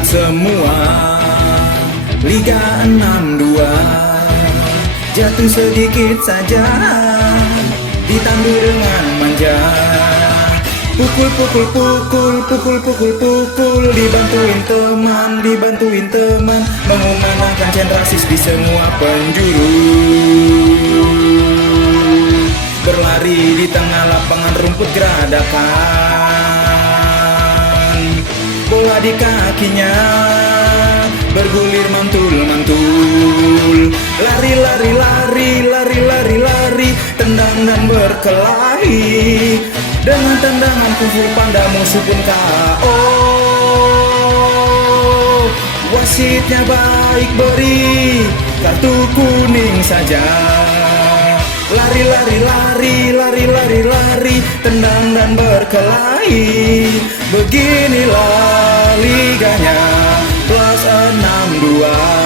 lihat semua. Liga 62 jatuh sedikit saja, ditandu dengan manja. Pukul, pukul, pukul, pukul, pukul, pukul, dibantuin teman, mengumandangkan genre rasis di semua penjuru. Berlari di tengah lapangan rumput geradakan, bola di kakinya bergulir mantul-mantul. Lari, lari, lari, lari, lari, lari, tendang dan berkelahi. Dengan tendangan kungfu panda musuh pun KO. Wasitnya baik beri kartu kuning saja. Lari, lari, lari, lari, lari, lari, tendang dan berkelahi. Beginilah liganya plus 62.